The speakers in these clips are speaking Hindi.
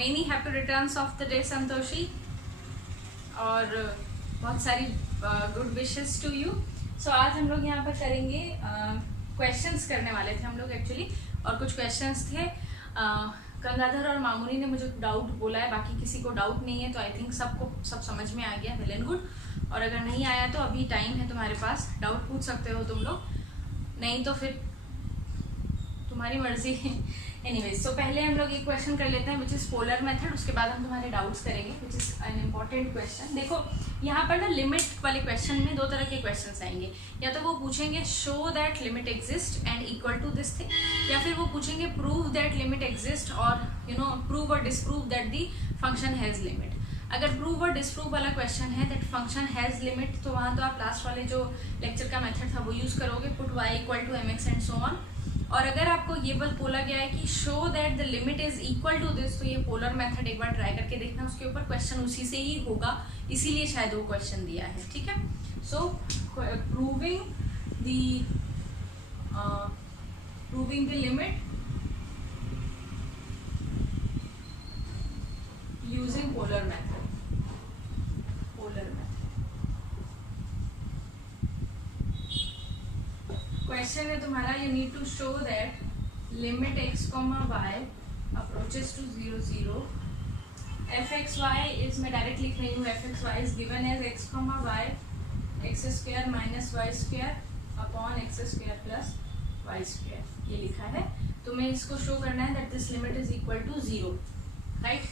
Many happy returns of the day Santoshi, और बहुत सारी गुड विशेस टू यू। सो आज हम लोग यहाँ पर करेंगे क्वेश्चंस करने वाले थे हम लोग एक्चुअली, और कुछ क्वेश्चंस थे। गंगाधर और मामूनी ने मुझे डाउट बोला है, बाकी किसी को डाउट नहीं है, तो आई थिंक सबको सब समझ में आ गया, वेल एंड गुड। और अगर नहीं आया तो अभी टाइम है तुम्हारे पास, डाउट पूछ सकते हो तुम लोग, नहीं तो फिर तुम्हारी मर्जी। एनीवेज, तो पहले हम लोग एक क्वेश्चन कर लेते हैं विच इज पोलर मेथड, उसके बाद हम तुम्हारे डाउट्स करेंगे which is an important question. देखो यहाँ पर ना लिमिट वाले क्वेश्चन में दो तरह के क्वेश्चन आएंगे, या तो वो पूछेंगे show that limit exist and equal to this thing, या फिर वो पूछेंगे प्रूव दैट लिमिट एग्जिस्ट और प्रूव और disprove that the function has limit. अगर प्रूव और डिसप्रूव वाला क्वेश्चन है दैट फंक्शन हैज लिमिट, तो वहाँ तो आप लास्ट वाले जो लेक्चर का मेथड था वो यूज करोगे, put y equal to mx and so on. और अगर आपको ये बल बोला गया है कि show that the limit is equal to this, तो ये पोलर मेथड एक बार ट्राई करके देखना, उसके ऊपर क्वेश्चन उसी से ही होगा, इसीलिए शायद वो क्वेश्चन दिया है, ठीक है। So proving the limit using polar method. Question है तुम्हारा, you need to show that limit x, y approaches to 0 0 F X Y is, मैं डायरेक्ट लिख रही हूँ, F X Y is given as x, y X square minus Y square upon X square plus Y square, ये लिखा है। तो मैं इसको शो करना है that this limit is equal to 0, right.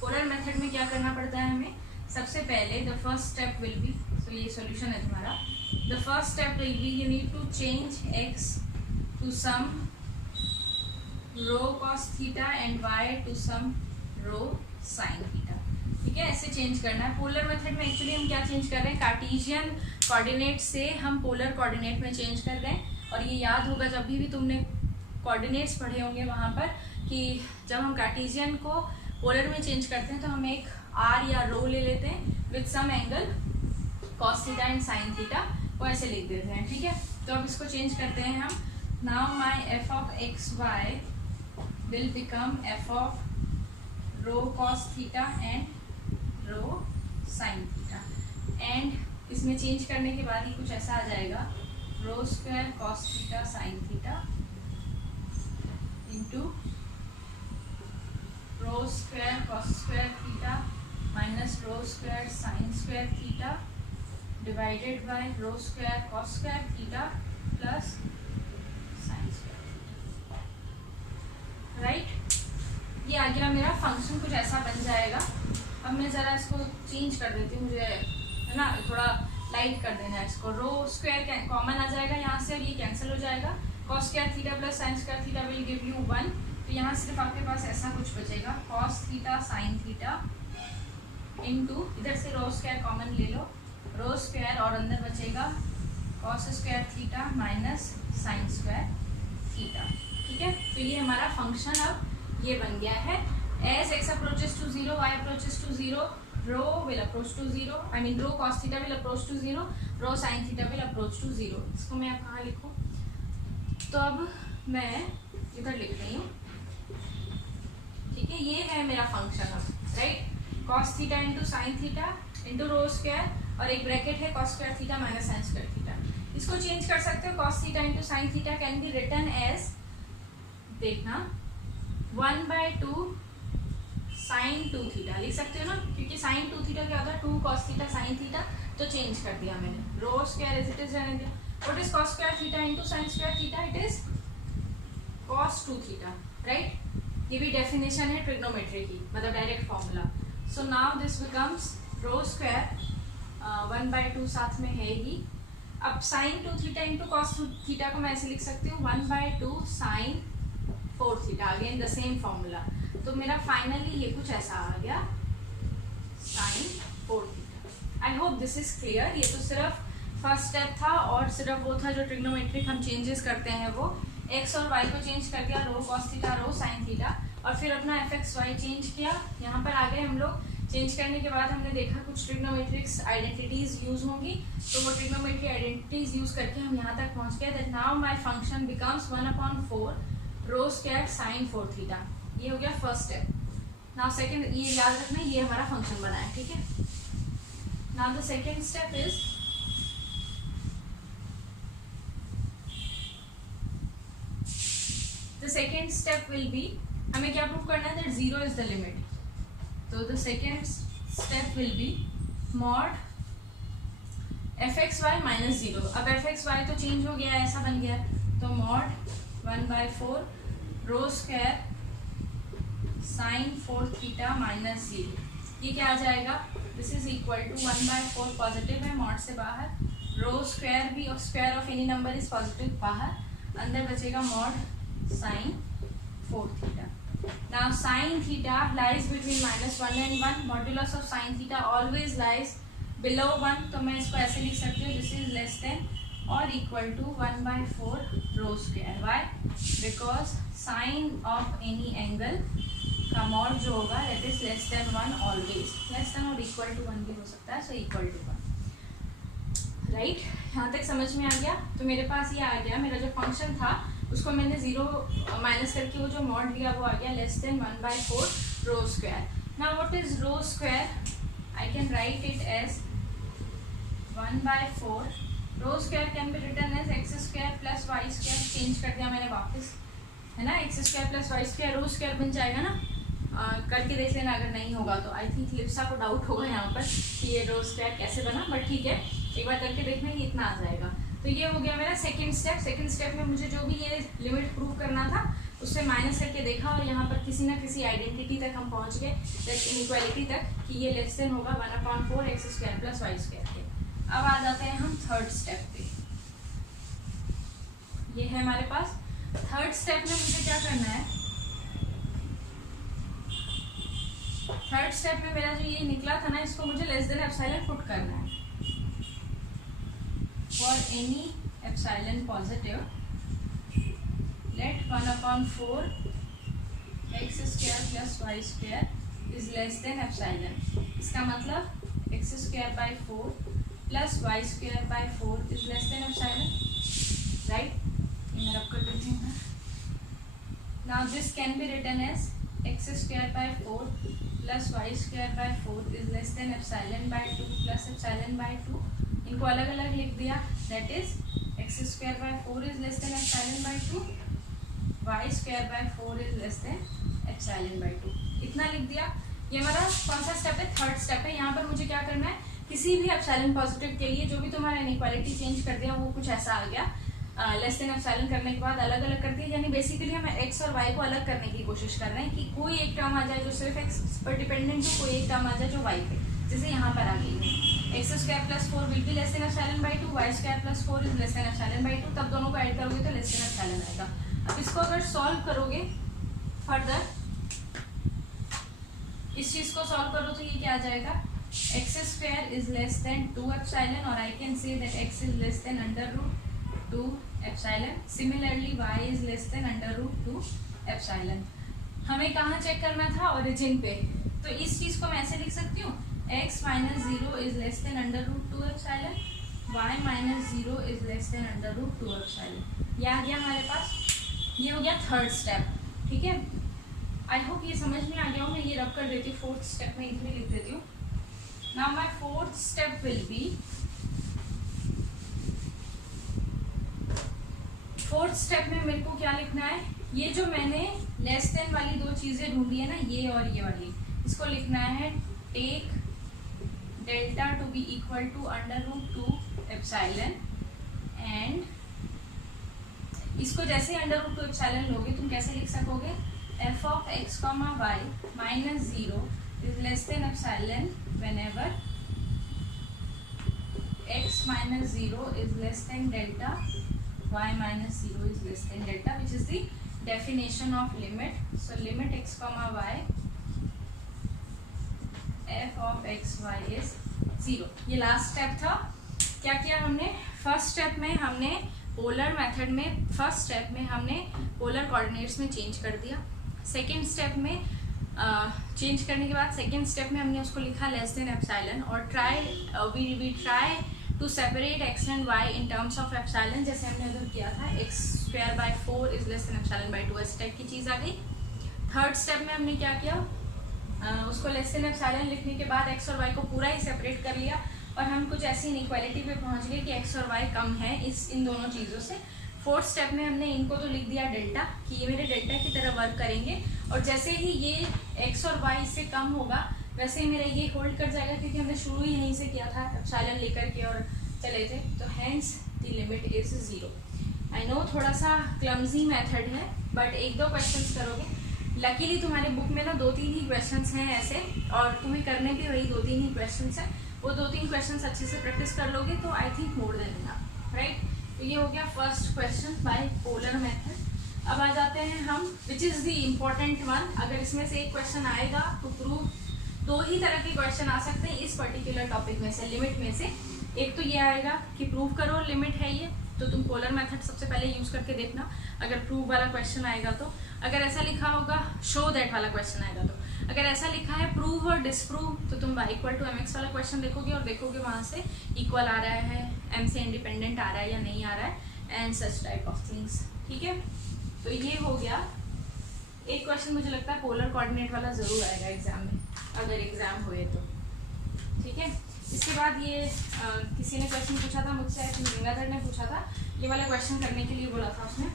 Polar method में क्या करना पड़ता है हमें, सबसे पहले the first step will be, so ये सॉल्यूशन है तुम्हारा। The first step will be you need to change x to some rho cos theta and y to some rho sin theta, ठीक है, ऐसे चेंज करना है। पोलर मेथड में एक्चुअली हम क्या चेंज कर रहे हैं, कार्टेशियन कोऑर्डिनेट से हम पोलर कोऑर्डिनेट में चेंज कर रहे हैं। और ये याद होगा जब भी तुमने कोऑर्डिनेट्स पढ़े होंगे वहाँ पर, कि जब हम कार्टेशियन को पोलर में चेंज करते हैं तो हम एक r या रो ले लेते हैं with some angle cos theta and sin theta, वो ऐसे लिख देते हैं, ठीक है। तो अब इसको चेंज करते हैं हम। Now my f of x y will become f of rho cos theta and rho sine theta, and इसमें चेंज करने के बाद ही कुछ ऐसा आ जाएगा, rho square cos theta sine theta into rho square cos square theta minus rho square sine square theta divided by rho square cos square theta plus sine square, right. ये आ गया मेरा फंक्शन, कुछ ऐसा बन जाएगा। अब मैं ज़रा इसको चेंज कर देती हूँ, मुझे है ना थोड़ा लाइट कर देना है इसको। रो स्क्वायर कॉमन आ जाएगा यहाँ से और ये कैंसिल हो जाएगा, cos square theta plus sine square theta will give you 1, तो यहाँ सिर्फ आपके पास ऐसा कुछ बचेगा, cos theta sine theta into, इधर से रो स्क्वायर कॉमन ले लो, रो स्क्वायर और अंदर बचेगा cos square theta minus sine square theta, ठीक है। तो ये हमारा फंक्शन अब ये बन गया है। As x approaches to 0 y approaches to 0 rho will approach to 0, I mean rho cos theta will approach to 0, rho sine theta will approach to 0। इसको मैं अब कहाँ लिखूँ, तो अब मैं इधर लिख रही हूँ, ठीक है। ये है मेरा फंक्शन अब, right. Cos theta into sine theta into rho square और एक ब्रैकेट है cos square theta minus sine square theta. इसको चेंज कर सकते हो, cos theta into sine theta can be written as, देखना 1/2 साइन 2 थीटा लिख सकते हो ना, क्योंकि साइन 2 थीटा क्या होता है, 2 कॉस थीटा साइन थीटा, तो चेंज कर दिया मैंने। Rho square as it is रहने दिया। What is cos square theta into sine square theta, it is cos 2 theta, right. ये भी डेफिनेशन है ट्रिग्नोमेट्री की, मतलब direct formula. So now this becomes rho square 1/2 साथ में है ही। अब sine 2 theta into cos theta को मैं ऐसे लिख सकती हूँ 1/2 sign 4 theta, again the same formula. तो मेरा फाइनली ये कुछ ऐसा आ गया, sine 4 theta. I hope this is clear. ये तो सिर्फ फर्स्ट स्टेप था, और सिर्फ वो था जो ट्रिग्नोमेट्रिक हम चेंजेस करते हैं, वो एक्स और वाई को चेंज कर दिया, रो cos theta rho sine theta, और फिर अपना एफ एक्स वाई चेंज किया। यहाँ पर आ गए हम लोग, चेंज करने के बाद हमने देखा कुछ ट्रिग्नोमेट्रिक्स आइडेंटिटीज यूज होंगी, तो वो ट्रिग्नोमेट्रिक आइडेंटिटीज यूज करके हम यहाँ तक पहुँच गए that now my function becomes 1/4 rho square sine 4 theta. ये हो गया फर्स्ट स्टेप। नाउ सेकंड, ये याद रखना ये हमारा फंक्शन बना है, ठीक है। Now the second step is the second step will be, हमें क्या प्रूव करना है, that 0 is the limit. तो the second step will be mod fxy minus 0. अब fxy तो चेंज हो गया, ऐसा बन गया, तो mod 1/4 rho square sine 4 theta minus 0, ये क्या आ जाएगा, this is equal to 1/4 positive है, मॉड से बाहर, रो स्क्वायर भी और square of any number is positive बाहर, अंदर बचेगा mod sin 4 theta. Now sin theta lies between -1 and 1. Modulus of sin theta always lies below 1. तो मैं इसको ऐसे लिख सकती हूँ, this is less than or equal to 1/4 rho square. Why? Because sin of any angle का mod जो होगा that is less than 1 always. Less than or equal to 1 भी हो सकता है, so equal to 1. राइट, यहाँ तक समझ में आ गया। तो मेरे पास ये आ गया, मेरा जो फंक्शन था उसको मैंने 0 माइनस करके वो जो मॉड लिया वो आ गया less than 1/4 rho square. Now what is rho square, I can write it as 1/4 rho square can be written as x square plus Y square, change कर दिया मैंने वापस, है ना, x square plus Y square rho square बन जाएगा ना, करके देख लेना अगर नहीं होगा तो। आई थिंक लिप्सा को डाउट होगा यहाँ पर कि ये रो स्क्वायर कैसे बना, बट ठीक है, एक बार करके देखना, ये इतना आ जाएगा। तो ये हो गया मेरा सेकंड स्टेप। सेकंड स्टेप में मुझे जो भी ये लिमिट प्रूव करना था उससे माइनस करके देखा और यहाँ पर किसी ना किसी आइडेंटिटी तक हम पहुँच गए, इनइक्वालिटी तक, कि ये लेस देन होगा 1/4 x square plus Y square के। अब आ जाते हैं हम थर्ड स्टेप पे, ये है हमारे पास। थर्ड स्टेप में मुझे क्या करना है, थर्ड स्टेप में मेरा जो ये निकला था ना, इसको मुझे लेस देन एप्सिलॉन पुट करना है। For any epsilon positive, let 1/4 x square plus y square is less than epsilon. इसका मतलब x square by 4 plus y square by 4 is less than epsilon, right? ये मैं रब कर देती हूँ। Now this can be written as x square by 4 plus y square by 4 is less than epsilon by 2 plus epsilon by 2. इनको अलग अलग लिख दिया, that is x square by 4 is less than epsilon by 2, y square by 4 is less than epsilon by 2, इतना लिख दिया। ये हमारा कौन सा स्टेप है, थर्ड स्टेप है। यहाँ पर मुझे क्या करना है, किसी भी एप्सिलॉन पॉजिटिव के लिए जो भी तुम्हारा इनइक्वालिटी चेंज कर दिया वो कुछ ऐसा आ गया, लेस देन एप्सिलॉन करने के बाद अलग अलग कर दिया, यानी बेसिकली हम एक्स और वाई को अलग करने की कोशिश कर रहे हैं कि कोई एक टर्म आ जाए जो सिर्फ एक्स पर डिपेंडेंट हो, कोई एक टर्म आ जाए जो वाई पे, जैसे यहाँ पर आ गई है x square plus 4 will be less than epsilon by 2, y square plus 4 is less than epsilon by 2, तब दोनों को ऐड करोगे तो लेस देन एप्सिलॉन आएगा। अब इसको अगर सॉल्व करोगे फर्दर, इस चीज को सॉल्व करो तो ये क्या आ जाएगा, x square is less than 2 epsilon, और I can say that x is less than √2 epsilon. Similarly y is less than √2 epsilon. हमें कहाँ चेक करना था, ओरिजिन पे, तो इस चीज को मैं ऐसे लिख सकती हूँ, x minus 0 is less than √2 epsilon, y minus 0 is less than √2 epsilon। ये आ गया हमारे पास, ये हो गया थर्ड स्टेप, ठीक है। आई होप ये समझ में आ गया हो। मैं ये रब कर देती हूँ, फोर्थ स्टेप में इधर लिख देती हूँ। Now my fourth step will B, fourth step में मेरे को क्या लिखना है, ये जो मैंने लेस देन वाली दो चीजें ढूंढी है ना, ये और ये वाली, इसको लिखना है take delta to be equal to √2 epsilon, and इसको जैसे √2 एप्सिलॉन लोगे तुम कैसे लिख सकोगे, f of x, y minus 0 is less than epsilon whenever x minus 0 is less than delta, y minus 0 is less than delta, which is the definition of limit. So limit x, y f of x y is 0। ये लास्ट स्टेप था। क्या किया हमने, फर्स्ट स्टेप में हमने पोलर मेथड में, फर्स्ट स्टेप में हमने पोलर कोऑर्डिनेट्स में चेंज कर दिया। सेकेंड स्टेप में चेंज करने के बाद सेकेंड स्टेप में हमने उसको लिखा लेस देन एप्सिलॉन, और we try to separate x and y in terms of epsilon, जैसे हमने उधर किया था, x square by 4 is less than epsilon by 2, इस टाइप की चीज़ आ गई। थर्ड स्टेप में हमने क्या किया, लेस देन एप्सिलॉन लिखने के बाद एक्स और वाई को पूरा ही सेपरेट कर लिया और हम कुछ ऐसी इनइक्वालिटी पे पहुंच गए कि एक्स और वाई कम है इन दोनों चीज़ों से। फोर्थ स्टेप में हमने इनको तो लिख दिया डेल्टा कि ये मेरे डेल्टा की तरह वर्क करेंगे और जैसे ही ये एक्स और वाई इससे कम होगा वैसे ही मेरा ये होल्ड कर जाएगा क्योंकि हमने शुरू ही यहीं से किया था एप्सिलॉन लेकर के और चले थे। तो hence the limit is 0। I know थोड़ा सा क्लमजी मेथड है बट एक दो क्वेश्चंस करोगे। लकीली तुम्हारे बुक में ना 2-3 ही क्वेश्चंस हैं ऐसे और तुम्हें करने भी वही 2-3 ही क्वेश्चंस हैं। वो 2-3 क्वेश्चंस अच्छे से प्रैक्टिस कर लोगे तो I think more than enough, right. तो ये हो गया first question by polar method. अब आ जाते हैं हम which is the important one. अगर इसमें से एक क्वेश्चन आएगा तो प्रूव 2 ही तरह के क्वेश्चन आ सकते हैं इस पर्टिकुलर टॉपिक में से, लिमिट में से। एक तो ये आएगा कि प्रूव करो लिमिट है ये, तो तुम पोलर मेथड सबसे पहले यूज करके देखना अगर प्रूव वाला क्वेश्चन आएगा तो। अगर ऐसा लिखा होगा शो दैट वाला क्वेश्चन आएगा तो। अगर ऐसा लिखा है प्रूव और डिसप्रूव तो तुम y इक्वल टू mx वाला क्वेश्चन देखोगे और देखोगे वहाँ से इक्वल आ रहा है, m से इंडिपेंडेंट आ रहा है या नहीं आ रहा है and such type of things, ठीक है। तो ये हो गया एक क्वेश्चन। मुझे लगता है पोलर कोऑर्डिनेट वाला जरूर आएगा एग्जाम में अगर एग्जाम हुए तो, ठीक है। इसके बाद ये किसी ने क्वेश्चन पूछा था मुझसे, गंगाधर ने पूछा था, ये वाला क्वेश्चन करने के लिए बोला था उसने,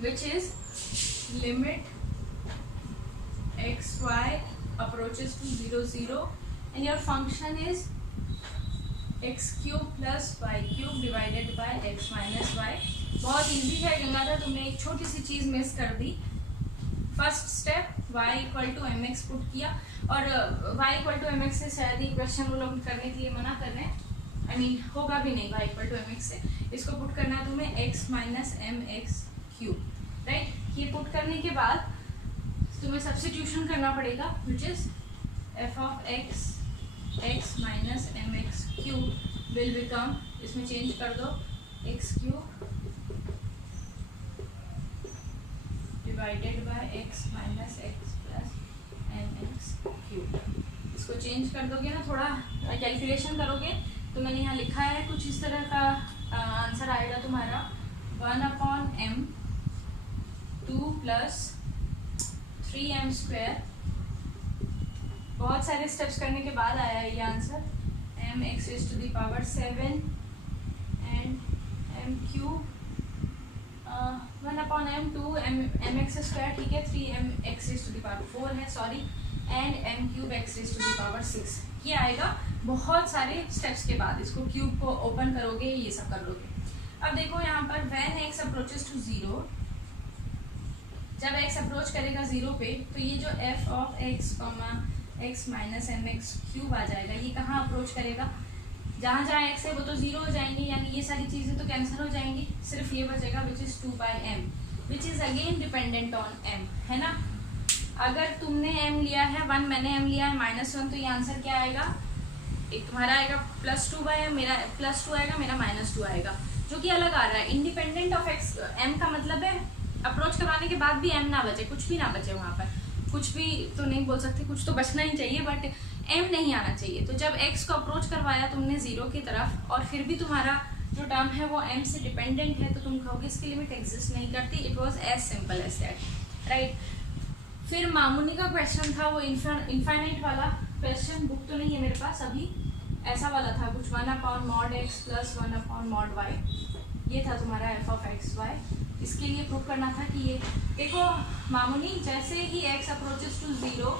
which is limit x y approaches to 0 0 and your function is x cube plus y cube divided by x minus y. बहुत इजी है गंगाधर, तुमने एक छोटी सी चीज़ मिस कर दी। First step y equal to m x put किया और y equal to m x से शायद ये क्वेश्चन वो लोग करने के लिए मना कर रहे हैं, आई मीन होगा भी नहीं y equal to m x से। इसको पुट करना है तुम्हें x minus m x cube, right. ये पुट करने के बाद तुम्हें सब्स्टिट्यूशन करना पड़ेगा which is f of x minus m x cube will become, इसमें चेंज कर दो x cube divided by x minus x plus m x cube. इसको चेंज कर दोगे ना, थोड़ा कैलकुलेशन करोगे तो मैंने यहाँ लिखा है कुछ इस तरह का आंसर आएगा तुम्हारा 1/m 2 प्लस 3m स्क्वायर। बहुत सारे स्टेप्स करने के बाद आया है ये answer, m x raised to the power 7 and m cube 1/m 2 m x square, ठीक है, 3m x raised to the power 4 है, sorry, and m cube x raised to the power 6। ये आएगा बहुत सारे स्टेप्स के बाद। इसको क्यूब को ओपन करोगे, ये सब कर लोगे। अब देखो यहाँ पर when x approaches to 0, जब x अप्रोच करेगा 0 पे तो ये जो f of x x minus m x cube आ जाएगा, ये कहाँ अप्रोच करेगा, जहाँ जहाँ x है वो तो 0 हो जाएंगे, यानी ये सारी चीज़ें तो कैंसिल हो जाएंगी, सिर्फ ये बचेगा which is 2/m which is again dependent on m, है ना। अगर तुमने m लिया है 1, मैंने m लिया है -1, तो ये आंसर क्या आएगा, एक तुम्हारा आएगा +2/m, मेरा +2 आएगा, मेरा -2 आएगा, जो कि अलग आ रहा है। इंडिपेंडेंट ऑफ x m का मतलब है अप्रोच करवाने के बाद भी m ना बचे, कुछ भी ना बचे, वहाँ पर कुछ भी तो नहीं बोल सकते, कुछ तो बचना ही चाहिए बट m नहीं आना चाहिए। तो जब x को अप्रोच करवाया तुमने 0 की तरफ और फिर भी तुम्हारा जो टर्म है वो m से डिपेंडेंट है, तो तुम कहोगे इसकी लिमिट एग्जिस्ट नहीं करती। It was as simple as that, right. फिर मामूनी का क्वेश्चन था वो इनफाइनाइट वाला क्वेश्चन, बुक तो नहीं है मेरे पास अभी, ऐसा वाला था कुछ 1/mod x plus 1/mod y, ये था तुम्हारा f ऑफ x y। इसके लिए प्रूव करना था कि ये देखो मामूली, जैसे ही x approaches to 0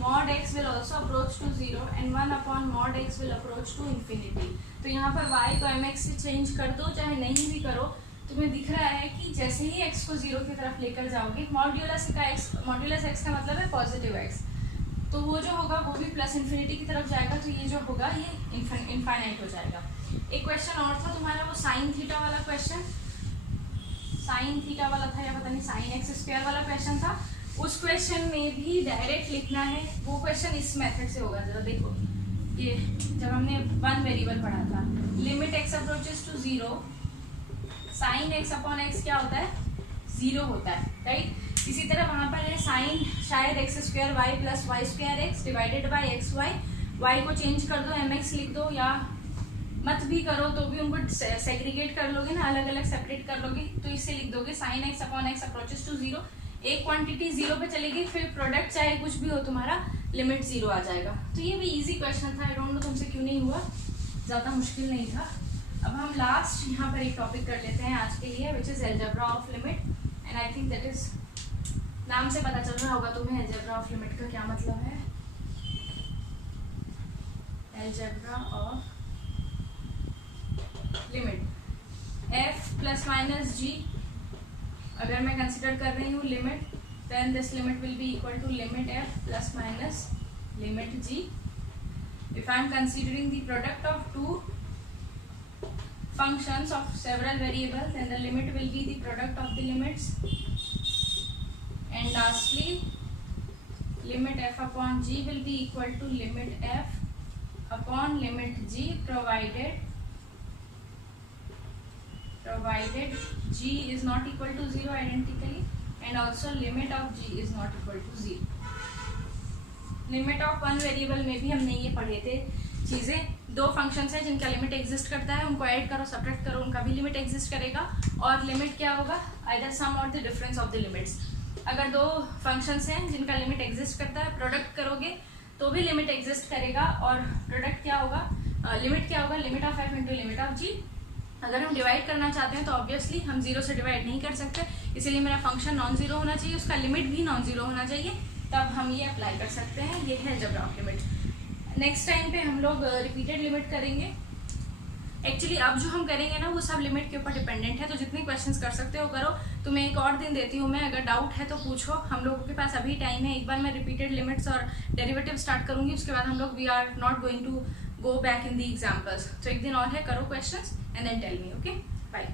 mod x will also approach to 0 and 1/mod x will approach to infinity। तो यहाँ पर y को mx से चेंज कर दो, चाहे नहीं भी करो, तुम्हें दिख रहा है कि जैसे ही x को 0 की तरफ लेकर जाओगे, मॉड्यूलस x का मतलब है पॉजिटिव x, तो वो जो होगा वो भी प्लस इन्फिनिटी की तरफ जाएगा, तो ये जो होगा ये इनफाइनाइट हो जाएगा। एक क्वेश्चन और था तुम्हारा वो साइन थीटा वाला क्वेश्चन, साइन थीटा वाला था या पता नहीं साइन एक्स स्क्वायर वाला क्वेश्चन था। उस क्वेश्चन में भी डायरेक्ट लिखना है, वो क्वेश्चन इस मेथड से होगा। जरा देखो, ये जब हमने 1 वेरिएबल पढ़ा था, limit x approaches to 0 sine x upon x क्या होता है, 0 होता है, राइट। इसी तरह वहाँ पर है साइन शायद x square y plus Y square x divided by x y, y को चेंज कर दो mx लिख दो, या मत भी करो तो भी उनको सेग्रीगेट कर लोगे ना, अलग अलग सेपरेट कर लोगे, तो इससे लिख दोगे sine x upon x approaches to 0। एक क्वांटिटी 0 पे चलेगी, फिर प्रोडक्ट चाहे कुछ भी हो तुम्हारा लिमिट 0 आ जाएगा। तो ये भी इजी क्वेश्चन था, आई डोंट नो तुमसे क्यों नहीं हुआ, ज़्यादा मुश्किल नहीं था। अब हम लास्ट यहाँ पर एक टॉपिक कर लेते हैं आज के लिए, which is algebra of limit, and I think that is, नाम से पता चल रहा होगा तुम्हें अलजेब्रा ऑफ लिमिट का क्या मतलब है। Algebra of limit, f plus minus g अगर मैं कंसिडर कर रही हूँ limit, then this limit will be equal to limit f plus minus limit g. If I am considering the product of two functions of several variables, then the limit will be the product of the limits. And lastly, limit f upon g will be equal to limit f upon limit g provided g is not equal to 0 identically, and also limit of g is not equal to 0. Limit of one variable में भी हमने ये पढ़े थे चीज़ें, दो फंक्शंस हैं जिनका लिमिट एग्जिस्ट करता है, उनको ऐड करो सब्ट्रैक्ट करो, उनका भी लिमिट एग्जिस्ट करेगा, और लिमिट क्या होगा, आइदर सम और the difference of the limits. अगर दो फंक्शंस हैं जिनका लिमिट एग्जिस्ट करता है, प्रोडक्ट करोगे तो भी लिमिट एग्जिस्ट करेगा, और प्रोडक्ट क्या होगा, लिमिट क्या होगा, limit of f into limit of g। अगर हम डिवाइड करना चाहते हैं तो ऑब्वियसली हम 0 से डिवाइड नहीं कर सकते, इसीलिए मेरा फंक्शन नॉन जीरो होना चाहिए, उसका लिमिट भी नॉन जीरो होना चाहिए, तब हम ये अप्लाई कर सकते हैं। ये है algebra of limit. Next time पे हम लोग रिपीटेड लिमिट करेंगे। एक्चुअली अब जो हम करेंगे ना वो सब लिमिट के ऊपर डिपेंडेंट है, तो जितने क्वेश्चंस कर सकते हो करो। तो मैं एक और दिन देती हूँ मैं, अगर डाउट है तो पूछो, हम लोगों के पास अभी टाइम है। एक बार मैं रिपीटेड लिमिट्स और डेरिवेटिव स्टार्ट करूँगी, उसके बाद हम लोग we are not going to go back in the examples. तो एक दिन और है, करो questions and then tell me, okay, bye.